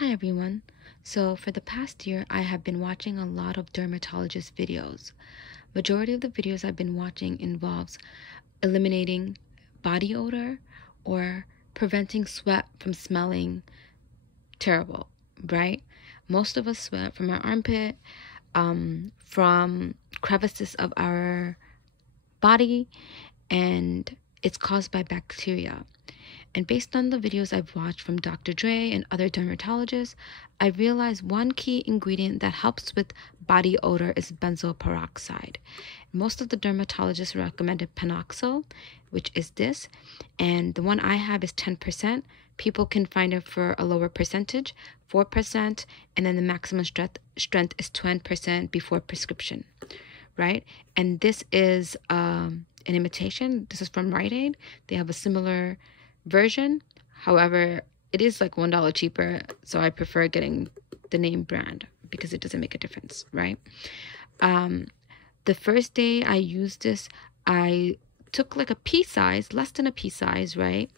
Hi everyone. So for the past year, I have been watching a lot of dermatologist videos. Majority of the videos I've been watching involves eliminating body odor or preventing sweat from smelling terrible, right? Most of us sweat from our armpit, from crevices of our body, and it's caused by bacteria. And based on the videos I've watched from Dr. Dre and other dermatologists, I realized one key ingredient that helps with body odor is benzoyl peroxide. Most of the dermatologists recommended penoxyl, which is this, and the one I have is 10%. People can find it for a lower percentage, 4%, and then the maximum strength is 20% before prescription, right? And this is an imitation. This is from Rite Aid. They have a similar version. However, it is like $1 cheaper, so I prefer getting the name brand because it doesn't make a difference, right? The first day I used this, I took like a pea size, less than a pea size, right?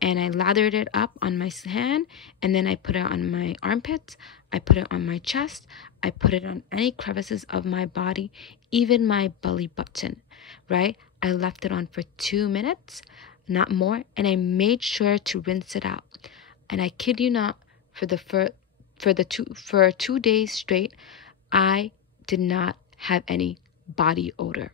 And I lathered it up on my hand, and then I put it on my armpits, I put it on my chest, I put it on any crevices of my body, even my belly button, right? I left it on for 2 minutes, not more, and I made sure to rinse it out. And I kid you not, for 2 days straight, I did not have any body odor.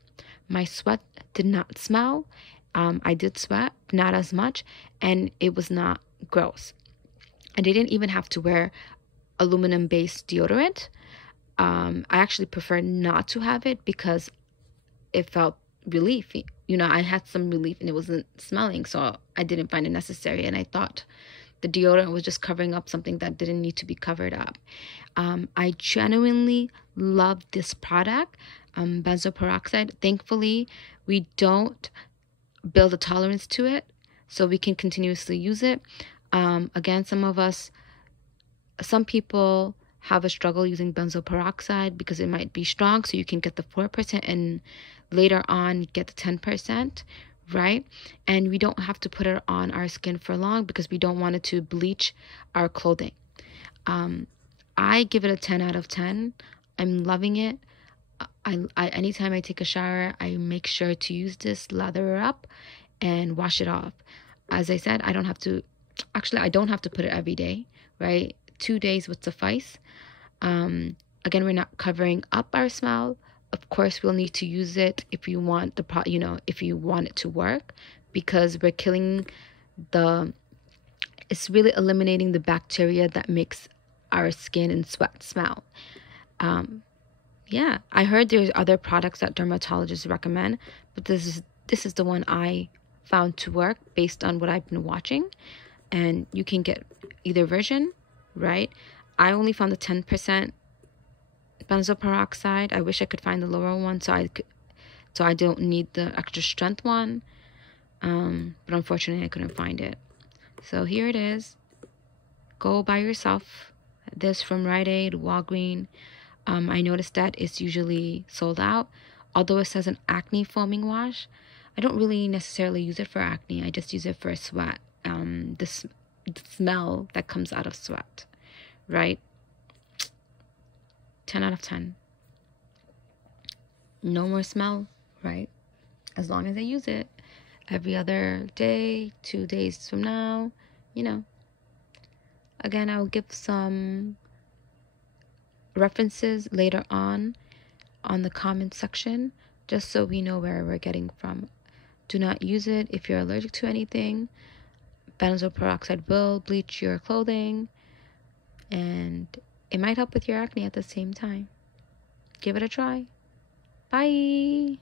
My sweat did not smell. I did sweat, not as much, and it was not gross. And I didn't even have to wear aluminum-based deodorant. I actually prefer not to have it because it felt relief. I had some relief and it wasn't smelling, so I didn't find it necessary. And I thought the deodorant was just covering up something that didn't need to be covered up. I genuinely love this product, benzoyl peroxide. Thankfully, we don't build a tolerance to it, so we can continuously use it. Again, some people have a struggle using benzoyl peroxide because it might be strong, so you can get the 4% and later on get the 10%, right? And we don't have to put it on our skin for long because we don't want it to bleach our clothing. I give it a 10 out of 10. I'm loving it. Anytime I take a shower, I make sure to use this, lather it up, and wash it off. As I said, I don't have to put it every day, right? 2 days would suffice. Again, we're not covering up our smell. Of course, we'll need to use it if you want if you want it to work, because we're killing it's really eliminating the bacteria that makes our skin and sweat smell. Yeah, I heard there's other products that dermatologists recommend, but this is the one I found to work based on what I've been watching. And you can get either version, right? I only found the 10% benzoyl peroxide. I wish I could find the lower one so I don't need the extra strength one. But unfortunately I couldn't find it. So here it is. Go buy yourself this from Rite Aid, Walgreens. I noticed that it's usually sold out. Although it says an acne foaming wash, I don't really necessarily use it for acne. I just use it for sweat. The smell that comes out of sweat, right? 10 out of 10. No more smell, right? As long as I use it every other day, 2 days from now, Again, I'll give some references later on the comment section, just so we know where we're getting from. Do not use it if you're allergic to anything. Benzoyl peroxide will bleach your clothing, and it might help with your acne at the same time. Give it a try. Bye.